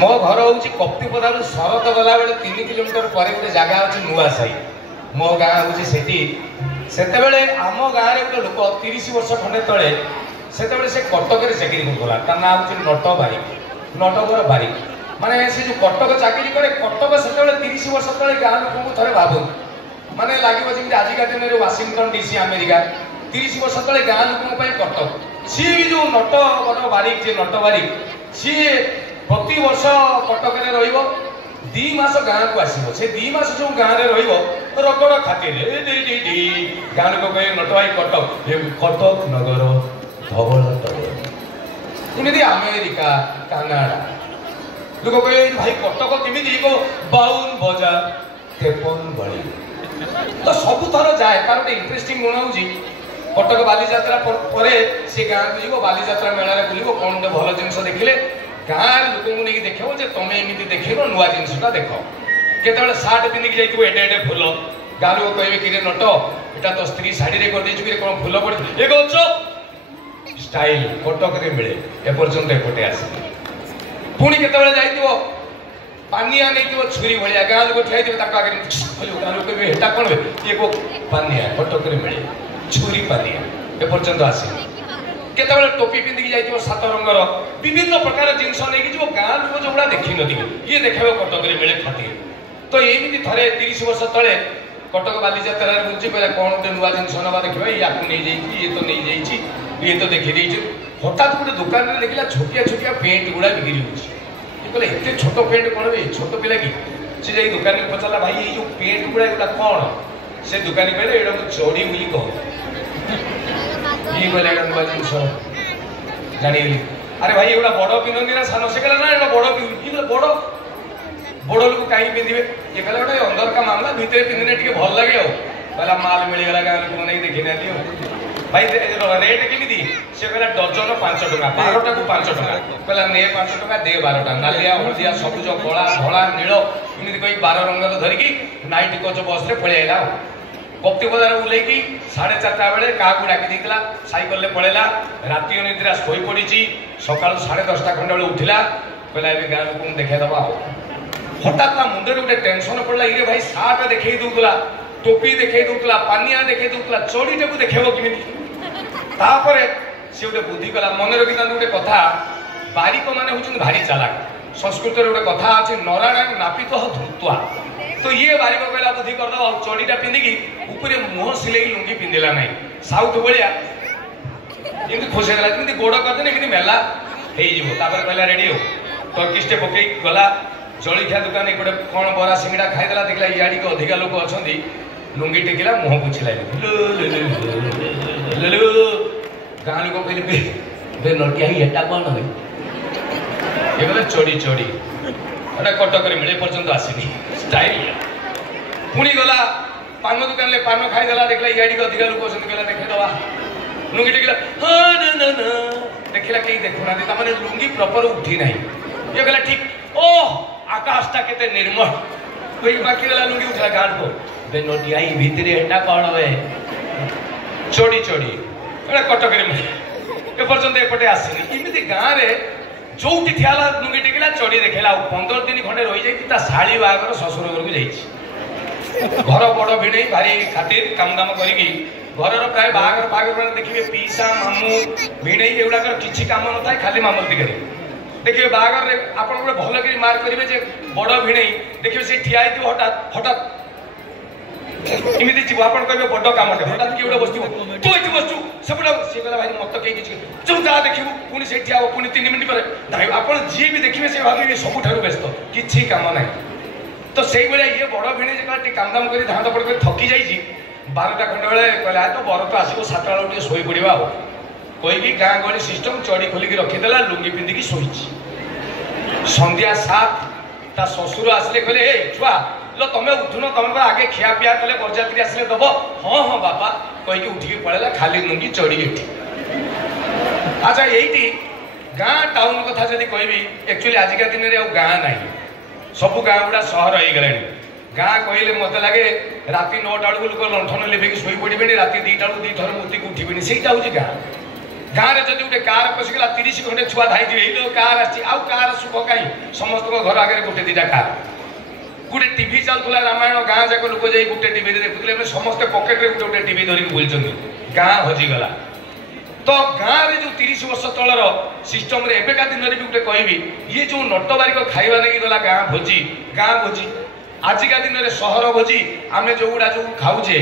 मो घर हूँ कप्तिपदार शरत गला बेले 3 किलोमीटर पर गोटे जगह अच्छे नुआ साई मो गाँ हूँ से आम गाँव में गोटे लोक 30 वर्ष खंडे तले से कटक चाकरी करूला ता ना हूँ नट बारिक नटवर बारिक माने से जो कटक चाकरी करे कटक से 30 वर्ष तले गाँ लोक थे भावु माने लगे जमी आजिका दिन में वाशिंगटन डीसी अमेरिका 30 वर्ष तले गाँ लोक कटक सी भी जो नटवर बारिक जे नट बारिक सी प्रति वर्ष कटक में रि 2 मास गाँव को आसो से 2 मास जो गाँव में रगड़ खातिर गाँ लोक कहे नट भाई कटक कटक नगर धवल तले अमेरिका कानाडा लोक कहे भाई कटक केमी 52 बजा 53 बड़ी तो सब थर जाए तार गोटे इंटरेस्टिंग गुण हूँ कटक बालीजात्रा पर से गाँव को जीव बालीजात्रा मेला बुल कौन गोटे भल जिन देखिले गाँव लोक नहीं देख तुम एमती देख नुआ जिनसा देख केत सार्ट पिंधिक जाइए एडे एडे फुल गाँव लोक कहे कि नट एटा तो स्त्री शाढ़ी कर कौन फुल पड़े स्टाइल कटक मिले एपर्यंत एपटे आस पुणी केत पानिया नहीं छुरी भाया गाँव लोग ठिया आगे गाँव लोग हेटा कौन ये को पानिया कटक मिले छुरी पानिया एपर्यंत आस केत टोपी पिंधिक जाइए 7 रंगर विभिन्न प्रकार जिनस नहीं गाँव लोग जो गुड़ा देखी नी ये देखा कटक मिले खातिर तो यमी थे 30 वर्ष तले कटक बालीजात्रा बुझी पे कौन गोटे नुआ जिन ना देखा या ये तो नहीं जाइए ये तो देखी हठात गोटे दुकान में देखला छोटिया छोटिया पेंट गुड़ा बिक्री होते एत छोट पेंट कौन भी छोट पिला कि से जाई दुकान में पचारा भाई ये जो पेंट गुड़ा एटा कौन से दुकानी कहले एटा चोरी बोली कह ये कहले एटा नुआ जिन जानिगली अरे भाई एटा बड़ पिंधती ना सान से कहला ना एटा बड़ पिंधि बड़ बड़ लोग कहीं पिंधे ये कहला गोटे अंदर का मामला भितर पिंधने टी भल लगे आला माल मिलगला गाँव लोक नहीं देखी ना भाई रेट केमी से कहला डजन 5 टका 12टा को 5 टका कहला ने 5 टका दे 12टा नालिया हलदिया सबुज कला धला नील एमती कही 12 रंग धरिकी नाइट कोच बस रे पलि आइला कप्तिपदार उल्लेखी 4:30 बेले क्या डाकी देता सैकल पलैला राति अनिद्रा शोई पड़ी सका 10:30 खंडे बेले उठिला कहला गाँ लोक देखाईदबा हठात मुंडे गोटे टेंशन पड़ा ये भाई सार्ट देखई दूला टोपी देखई दूला पानिया देखई दूला चोरीटा को देखेब केमी सी गोटे बुद्धि कला मन रखी गोटे कथा बारिक मैंने हूँ भारी चालाक संस्कृत गोटे कथा अच्छे नरायण नापित धुत्वा तो ये बारिक कहला बुद्धि करदे चोरीटा पिंधिकी ऊपर मुह सिले लुंगी पिंधिला ना साउथ भाया खोसेदेला जमी गोड़ करदे एमती मेला कहला रेडी हो टर्किस्टे पकई गला जलिखिया दुकान गोटे कौन बरा सिंगड़ा खाईदेला देखला इाड़ी के अधिका लोक अच्छा लुंगी टेकिला मुह पुछला गाँ लोग कहले बे नटिया एटा कौन हुए ये कहले चोरी चोरी एटा कटक मिले पर्यंत आसनी स्टाइल पुणी गला पान दुकान में पान खाईदेला देखला इाड़ी के अधिका लोक अच्छा कहला देखेदबा लुंगी टेकिला हाँ ना देखला कहीं देखुना मैंने लुंगी प्रपर उठी ना ये कहला ठीक ओह आकाशटा केते निर्मल कोई बाकी गला लुंगी उठा गाड़ को बे नटिया भितर एटा कौन हुए चोरी चोरी एटा कटक एपर्यंत एपटे आसनी इमती गाँव में जो ठियाला लुंगी टेकिला चोरी देखेला 15 दिन खंडे रही जाती शाड़ी बागर शशुर घर को जाइए घर बड़ भिड़े भारी खातिर काम दाम करी घर प्राय बागर बागर देखिए पीसा मामू भिड़े एगुड़ाक किसी कम न था खाली मामलती करें देखिए बागर आप भल कर मार्क करेंगे बड़ भिड़े देखिए सी ठिया हठात हठात इमिति जीव आपण कहबे बड़ कामटे हठात कि गोटे बस तू ये बसु सेपटा सी कहला भाई मत कहीं किसी जो जा देखू पुणी से ठिया पुणी 3 मिनट पर आप जी भी देखिए से भाभी सबुठार व्यस्त किसी कम ना तो से ये बड़ भिड़े काम दाम कर धान दपड़ कर थकी जाइए 12टा खंडे बेले कहला तो बर तो आसो 7टा बेलू शोई पड़ा कहीकि गाँ गहली सिस्टम चढ़ी खोलिकी रखीदेला लुंगी पिंधिकी शोई संध्या 7 ता शशुर आसिले कहले ए छुआ लो तमें उठुन तुम आगे खिया पिया कले बरजात्री आसिले दब हाँ हाँ बापा कहीकि उठिकी पड़ेगा खाली लुंगी चढ़ी एठी अच्छा यही गाँ टाउन कथा जब कहि एक्चुअली आजिका दिन में गाँ ना सब गाँ गुड़ा सहर हो गला गाँ कहले मत लगे राति 9टा बेलू लोक लंठन लिभेक शोई पड़े राति 2टा बेलू 2 थर मूर्ति को उठे से गाँ गाँव में जब गोटे कार पशिगला 30 खंडे छुआ धाई ये कार आर सुख कहीं समस्त घर आगे गोटे दीटा कार गोटे टीवी चलुला रामायण गाँ जाक लोक जाए गोटे टीवी देखुले समस्ते पकेट गोटे गोटे टीवी धरिक बुलूँ गाँ हजिगला तो गाँव में जो 30 वर्ष तलर सिस्टम एवेका दिन में भी गोटे कहबी ये जो नट बारिक खाଇବା नहीं गला गाँ भोजी आजिका दिन में सहर भोजी आम जो गुड़ा जो खाऊे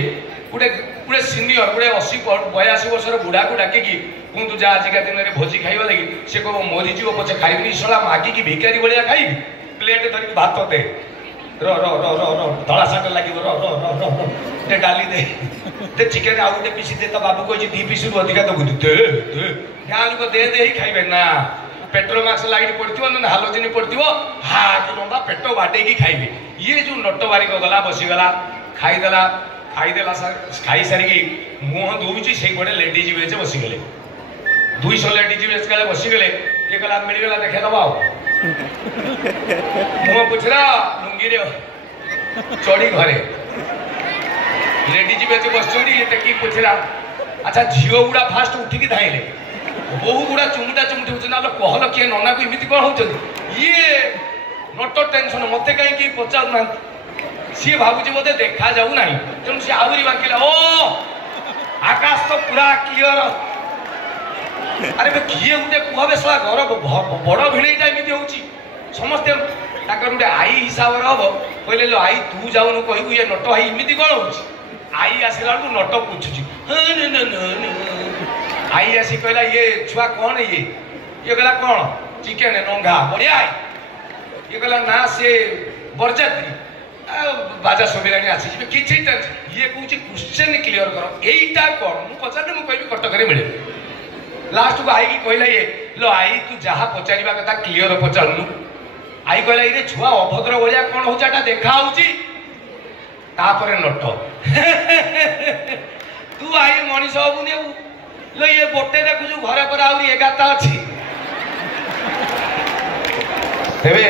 गोटे गोटे सिनियर गोटे 80-82 वर्ष बुढ़ा को डाकिकी कहतु जा आजिका दिन में भोजी खाଇବା लगी से कह मरीज पचे खाइबी शला मागिकी भिकारी भाया खाइबी प्लेट धरिक भात दे रो रो रो रो रो धड़ा साट लगे रो रो रो रो रो डाली दे चिकेन आउ गोटे पीस दे तो बाबू कही 2 पीस रु अधिका दे दे गाँ लोक दे ही खाइबे ना पेट्रोल मार्क्स लाइट पड़ो ना हालोजिन पड़ो हा कि लंबा पेट बाटे खाइबे ये जो नट बारिक गला बसीगला खाईदेला खाई सारिकी मुह दूची से गोटे लेडीज बेच बसीगले 200 लेडीज बेच का बसीगले ये गला मिलगला देखे दबा मुह पुछला लुंगी रे चढ़ी घरे लेडीज बेच बस देखी पुछला अच्छा झील गुड़ा फास्ट उठिकी धाइले बहु गुड़ा चुमुटा चुमुटी होना कहल किए नना को इमिति कौन हो ये नट टेंशन मत कहीं पचार सी भावुची बोधे देखा जाऊ ना तेणु सी आहरी बांकिला ओ आकाश तो पूरा क्लियर अरे किए गोटे कहे सला घर बड़ भिड़ईटा एमती हो समस्ते गोटे आई हिसाब से हम कहले लो आई तू जाऊनु कहू ये नट भाई इमिति कौन हो आई आसला नट पूछुची आई आसी कहला ये छुआ कौन ये कहला कौन चिकेन नंगा बढ़िया ये कहला ना से बरजात्री बाजा सुबिरानी आसी किसी ये कौन क्वेश्चन क्लियर कर यहीटा कौन मुझे पचारे मुझे कह कटक मिले लास्ट को आई की कहला ये लो आई तू जहाँ पचार कथा क्लियर पचारूनु आई कहला ये छुआ अभद्र भाया कौन होटा देखा नट तू आई मनीष हबुनि लो ये गोटे देखु घरे पर आहरी 11टा अच्छी तेरे